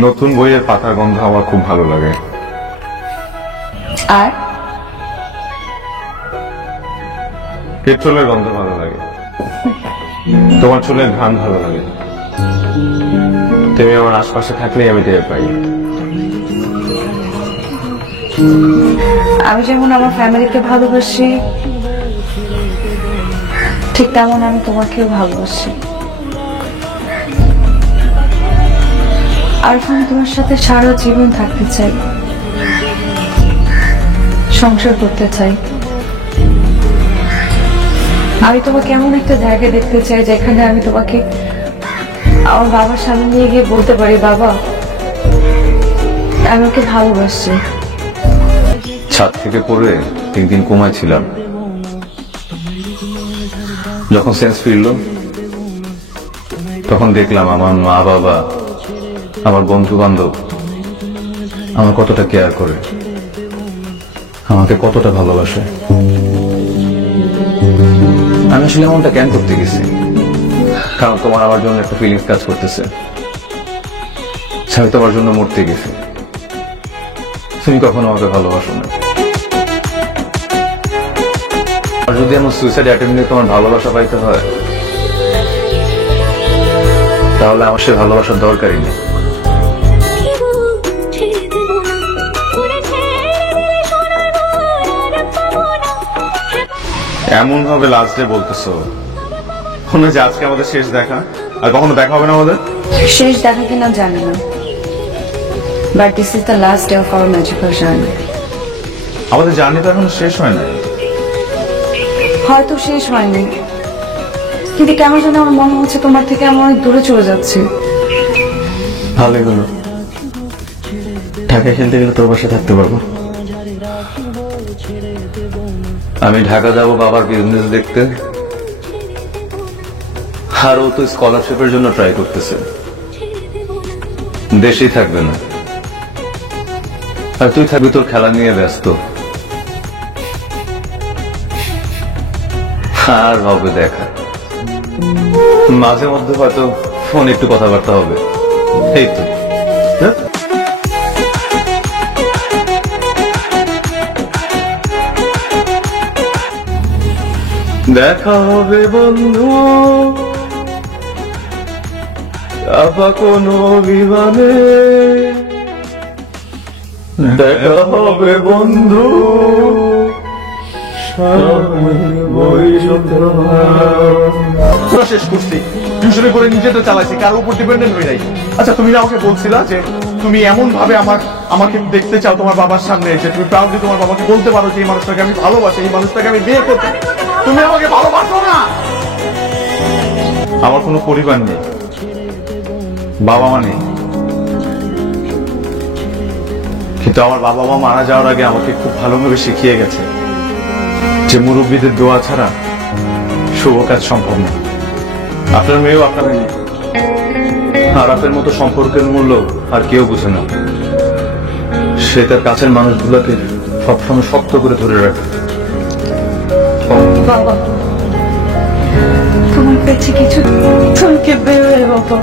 নতুন বইয়ের পাতার গন্ধ আমার খুব ভালো লাগে। আর পেট্রোলের গন্ধ ভালো লাগে। তোমার চুলের ঘ্রাণ ভালো লাগে। তুমি আমার আশপাশে থাকলেই আমি টের পাই। আমি যেমন আমার ফ্যামিলিকে ভালোবাসি, ঠিক তেমন আমি তোমাকেও ভালোবাসি। আর আমি তোমার সাথে সারা জীবন থাকতে চাই, সংসার করতে চাই। আমি তোমাকে এমন একটা জায়গায় দেখতে চাই যেখানে আমি তোমাকে আমার বাবার সামনে নিয়ে গিয়ে বলতে পারি, বাবা আমি ওকে ভালোবাসি। ছাদ থেকে পড়ে 3 দিন কোমায় ছিলাম। যখন সেন্স ফিরল তখন দেখলাম আমার মা বাবা, আমার বন্ধু বান্ধব আমার কতটা কেয়ার করে, আমাকে কতটা ভালোবাসে। আমি আসলে এমনটা কেন করতে গেছি? কারণ তোমার আমার জন্য একটা ফিলিংস কাজ করতেছে। আমি তোমার জন্য মরতে গেছি, তুমি কখনো আমাকে ভালোবাসো না। আর যদি আমার সুইসাইড অ্যাটেম্প নিয়ে তোমার ভালোবাসা পাইতে হয়, তাহলে আমার সে ভালোবাসার দরকারই নেই। এমন ভাবে লাস্ট ডে বলতেছো মনে হয় যে আজকে আমাদের শেষ দেখা, আর কখনো দেখা হবে না আমাদের। শেষ দেখা কিনা জানি না, but this is the last day of our magical journey. আমাদের জার্নি তো এখনো শেষ হয় না। হয়তো শেষ হয়নি, কিন্তু কেন যেন আমার মনে হচ্ছে তোমার থেকে আমি অনেক দূরে চলে যাচ্ছি। ভালোই হলো, ঢাকায় খেলতে গেলে তোর বাসায় থাকতে পারবো। আমি ঢাকা যাব বাবার বিজনেস দেখতে, আর ও তো স্কলারশিপের জন্য ট্রাই করতেছে, দেশেই থাকবে না। আর তুই থাকবি তোর খেলা নিয়ে ব্যস্ত। আর হবে দেখা, মাঝে মধ্যে হয়তো ফোন একটু কথাবার্তা হবে, এই তো। হ্যাঁ? দেখা হবে বন্ধু, আবার কোনো বিমানে দেখা হবে বন্ধু, শেষ করছি টিউশনে করে নিজে তো চালাইছি, কারোর উপর ডিপেন্ডেন্ট হয়ে যাই। আচ্ছা তুমি না আমাকে বলছিলা যে তুমি এমন ভাবে আমাকে দেখতে চাও তোমার বাবার সামনে, যে তুমি প্রাউডলি তোমার বাবাকে বলতে পারো যে এই মানুষটাকে আমি ভালোবাসি, এই মানুষটাকে আমি বিয়ে করতে। তুমি আমাকে ভালোবাসো না। আমার কোনো পরিবার নেই, বাবা মা নেই, কিন্তু আমার বাবা মা মারা যাওয়ার আগে আমাকে খুব ভালোভাবে শিখিয়ে গেছে যে মুরব্বীদের দোয়া ছাড়া শুভ কাজ সম্ভব না। আপনার মেয়েও আপনার মেয়ে, আর আপনার মতো সম্পর্কের মূল্য আর কেউ বুঝে না। সে তার কাছের মানুষগুলোকে সবসময় শক্ত করে ধরে রাখে। বাবা তোমার কাছে কিছু তুমি কে বেরোয় বাবা।